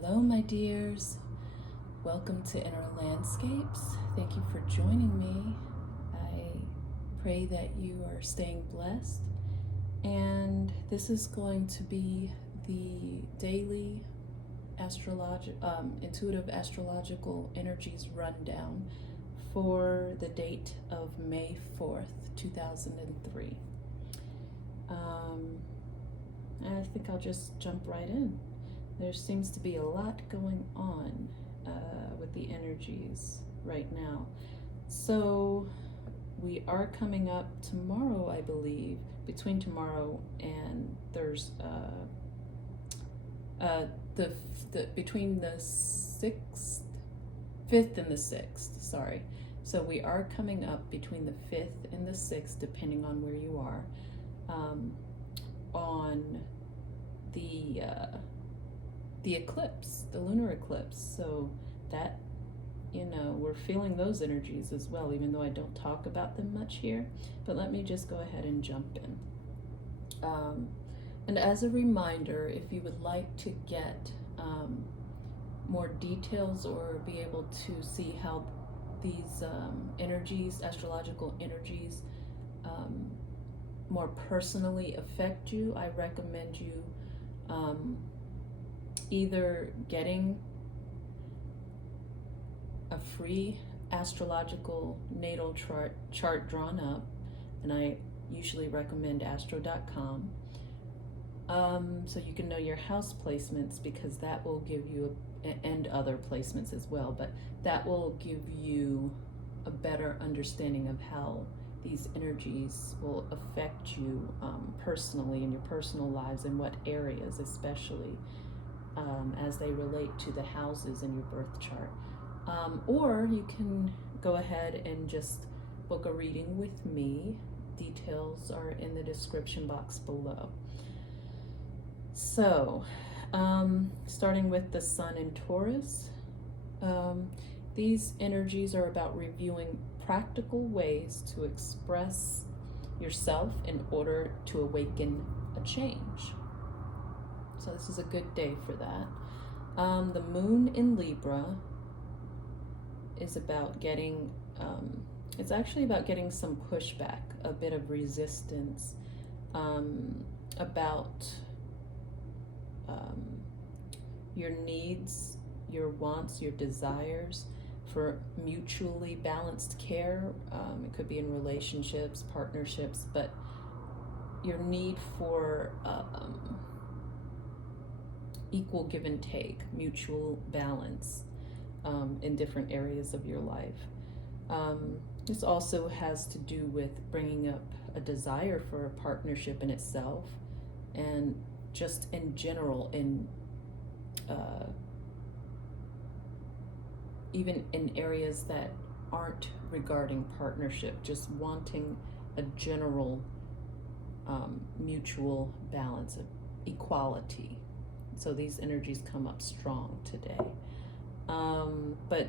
Hello, my dears. Welcome to Inner Landscapes. Thank you for joining me. I pray that you are staying blessed. And this is going to be the daily intuitive astrological energies rundown for the date of May 4th, 2003. I think I'll just jump right in. There seems to be a lot going on with the energies right now. So we are coming up tomorrow, I believe, between tomorrow and Thursday, between the 5th and the 6th, sorry. So we are coming up between the 5th and the 6th, depending on where you are, on the eclipse, the lunar eclipse. So that, we're feeling those energies as well, even though I don't talk about them much here. But let me just go ahead and jump in. And as a reminder, if you would like to get more details or be able to see how these energies, astrological energies, more personally affect you, I recommend you either getting a free astrological natal chart drawn up, and I usually recommend astro.com, so you can know your house placements, because that will give you and other placements as well, but that will give you a better understanding of how these energies will affect you personally in your personal lives, and what areas especially as they relate to the houses in your birth chart. Or you can go ahead and just book a reading with me. Details are in the description box below. So, starting with the Sun in Taurus, these energies are about reviewing practical ways to express yourself in order to awaken a change. So this is a good day for that. The Moon in Libra is about getting, it's actually about getting some pushback, a bit of resistance, about your needs, your wants, your desires for mutually balanced care. It could be in relationships, partnerships, but your need for equal give and take, mutual balance in different areas of your life. This also has to do with bringing up a desire for a partnership in itself, and just in general, in even in areas that aren't regarding partnership, just wanting a general mutual balance of equality. So these energies come up strong today. But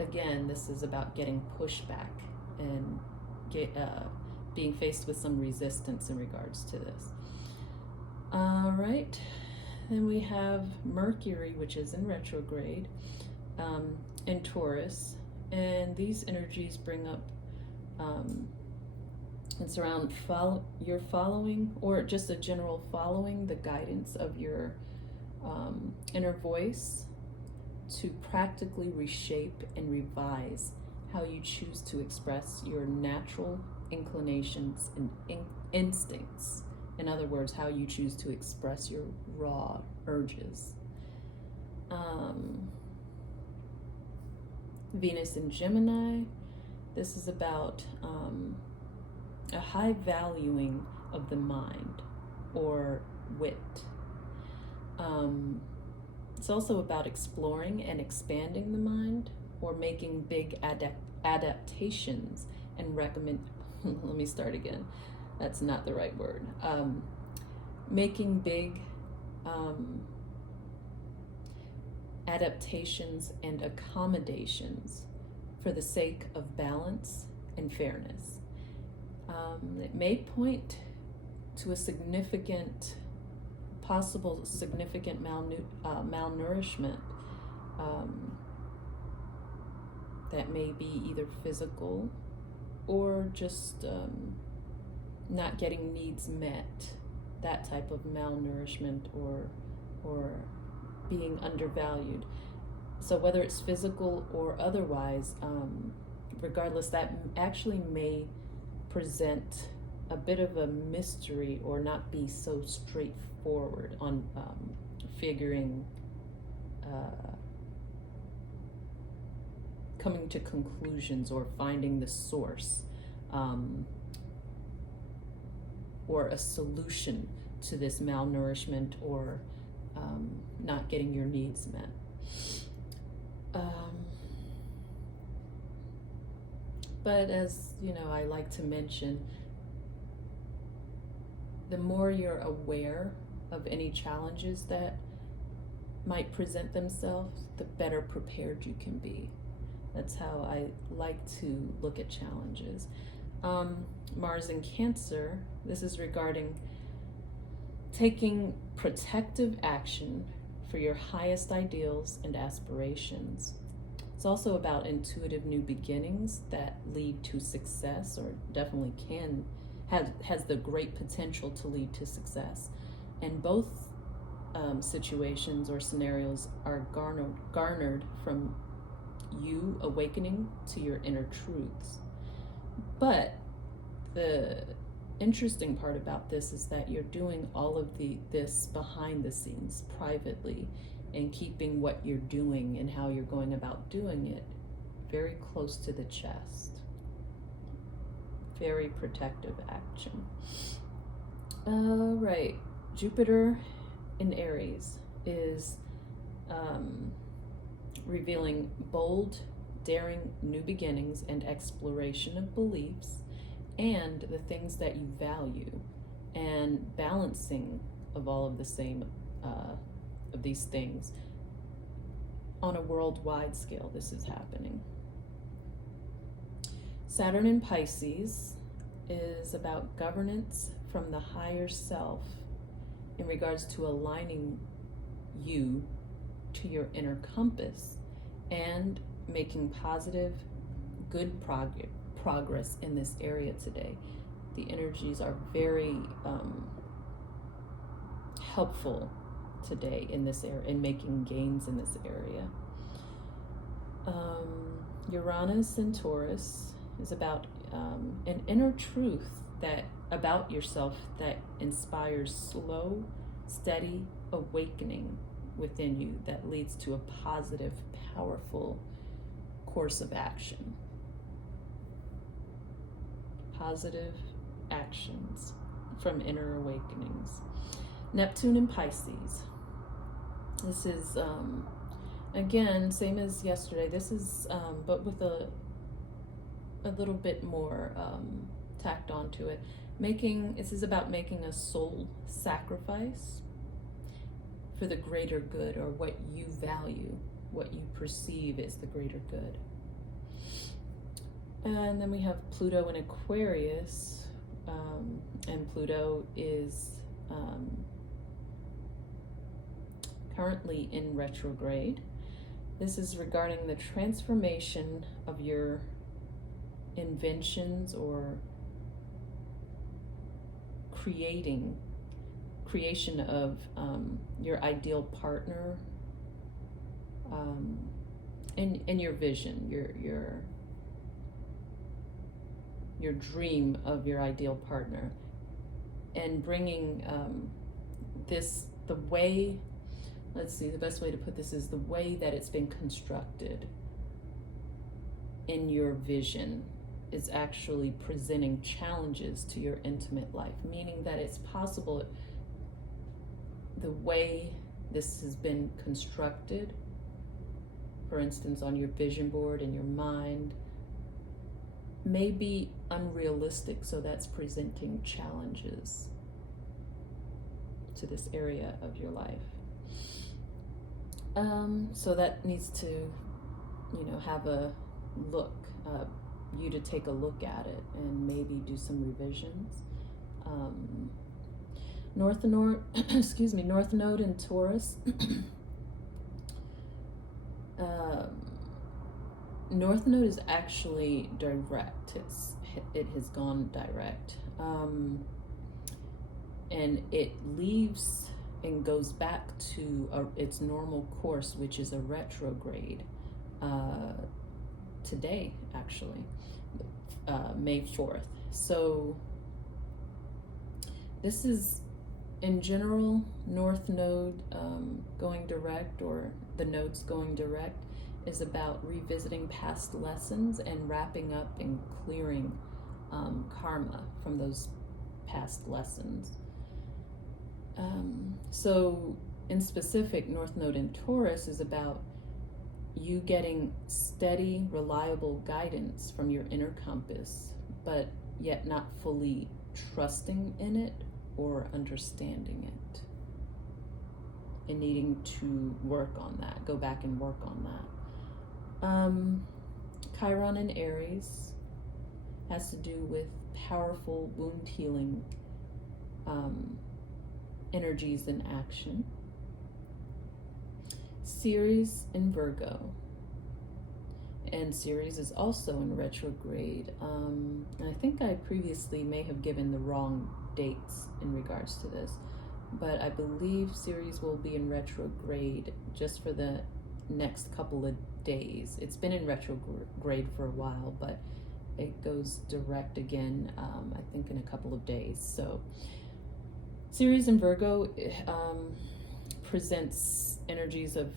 again, this is about getting pushback and being faced with some resistance in regards to this. All right, then we have Mercury, which is in retrograde in Taurus, and these energies bring up it's around your following, or just a general following the guidance of your inner voice to practically reshape and revise how you choose to express your natural inclinations and instincts. In other words, how you choose to express your raw urges. Venus in Gemini, this is about a high valuing of the mind or wit. It's also about exploring and expanding the mind, or making big adaptations and let me start again. That's not the right word. Making big adaptations and accommodations for the sake of balance and fairness. It may point to a significant possible significant malnourishment that may be either physical or just not getting needs met, that type of malnourishment or being undervalued. So whether it's physical or otherwise, regardless, that actually may present a bit of a mystery or not be so straightforward on figuring, coming to conclusions or finding the source, or a solution to this malnourishment or not getting your needs met. But as you know, I like to mention, the more you're aware of any challenges that might present themselves, the better prepared you can be. That's how I like to look at challenges. Mars in Cancer, this is regarding taking protective action for your highest ideals and aspirations. It's also about intuitive new beginnings that lead to success, or definitely has the great potential to lead to success. And both situations or scenarios are garnered from you awakening to your inner truths. But the interesting part about this is that you're doing all of this behind the scenes, privately, and keeping what you're doing and how you're going about doing it very close to the chest. Very protective action. All right, Jupiter in Aries is revealing bold, daring new beginnings and exploration of beliefs and the things that you value, and balancing of all of the same of these things on a worldwide scale. This is happening. Saturn in Pisces is about governance from the higher self in regards to aligning you to your inner compass and making positive, good progress in this area today. The energies are very helpful today in this area, in making gains in this area. Uranus in Taurus is about an inner truth that about yourself that inspires slow, steady awakening within you that leads to a positive, powerful course of action. Positive actions from inner awakenings. Neptune in Pisces. This is, again, same as yesterday. This is, but with a little bit more tacked onto it. This is about making a soul sacrifice for the greater good, or what you value, what you perceive as the greater good. And then we have Pluto in Aquarius, and Pluto is currently in retrograde. This is regarding the transformation of your inventions or creation of your ideal partner, and your vision, your dream of your ideal partner, and bringing the way, the best way to put this is the way that it's been constructed in your vision is actually presenting challenges to your intimate life, meaning that it's possible the way this has been constructed, for instance, on your vision board in your mind, may be unrealistic, so that's presenting challenges to this area of your life. So that needs to, have a look, you to take a look at it and maybe do some revisions. North Node, North Node in Taurus. North Node is actually direct. It has gone direct, and it leaves and goes back to its normal course, which is a retrograde. Today, actually, May 4th. So this is, in general, North Node going direct, or the nodes going direct, is about revisiting past lessons and wrapping up and clearing karma from those past lessons. So in specific, North Node in Taurus is about you getting steady, reliable guidance from your inner compass, but yet not fully trusting in it or understanding it, and needing to work on that, go back and work on that. Chiron in Aries has to do with powerful wound healing energies in action. Ceres in Virgo, and Ceres is also in retrograde. And I think I previously may have given the wrong dates in regards to this, but I believe Ceres will be in retrograde just for the next couple of days. It's been in retrograde for a while, but it goes direct again, I think in a couple of days. So Ceres in Virgo presents energies of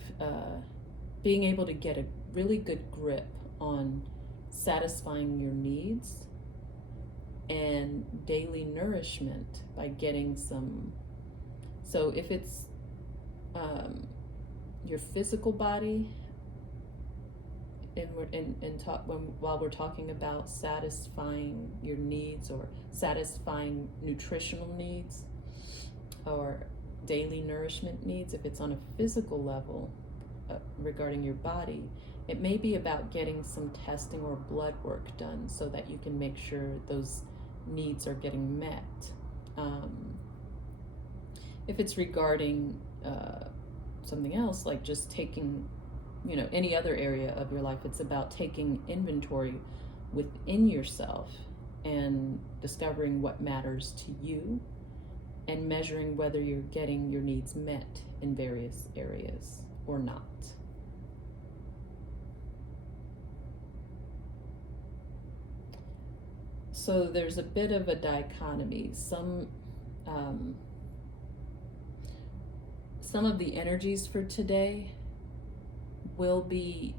being able to get a really good grip on satisfying your needs and daily nourishment by getting some. So if it's your physical body, while we're talking about satisfying your needs or satisfying nutritional needs or daily nourishment needs, if it's on a physical level regarding your body, it may be about getting some testing or blood work done so that you can make sure those needs are getting met. If it's regarding something else, like just taking, any other area of your life, it's about taking inventory within yourself and discovering what matters to you and measuring whether you're getting your needs met in various areas or not. So there's a bit of a dichotomy. Some of the energies for today will be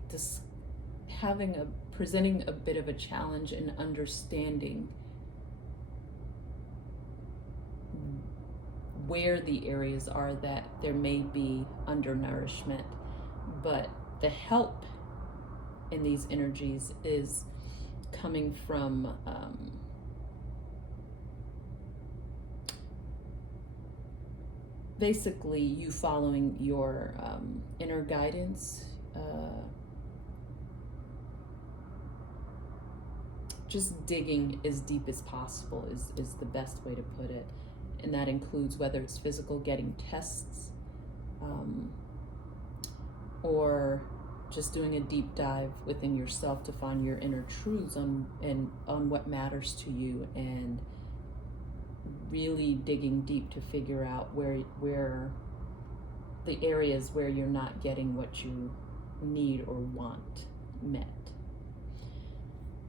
presenting a bit of a challenge in understanding where the areas are that there may be undernourishment, but the help in these energies is coming from basically you following your inner guidance, just digging as deep as possible is the best way to put it. And that includes whether it's physical, getting tests, or just doing a deep dive within yourself to find your inner truths on what matters to you, and really digging deep to figure out where the areas where you're not getting what you need or want met.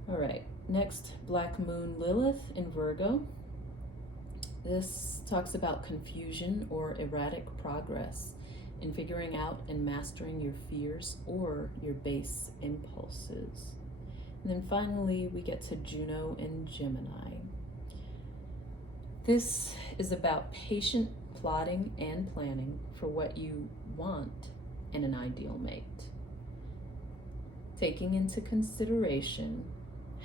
All right, next, Black Moon Lilith in Virgo. This talks about confusion or erratic progress in figuring out and mastering your fears or your base impulses. And then finally, we get to Juno in Gemini. This is about patient plotting and planning for what you want in an ideal mate, taking into consideration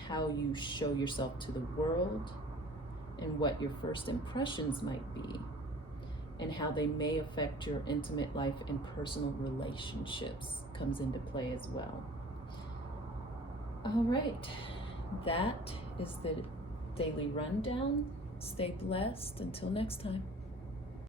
how you show yourself to the world and what your first impressions might be, and how they may affect your intimate life and personal relationships comes into play as well. All right, that is the daily rundown. Stay blessed. Until next time.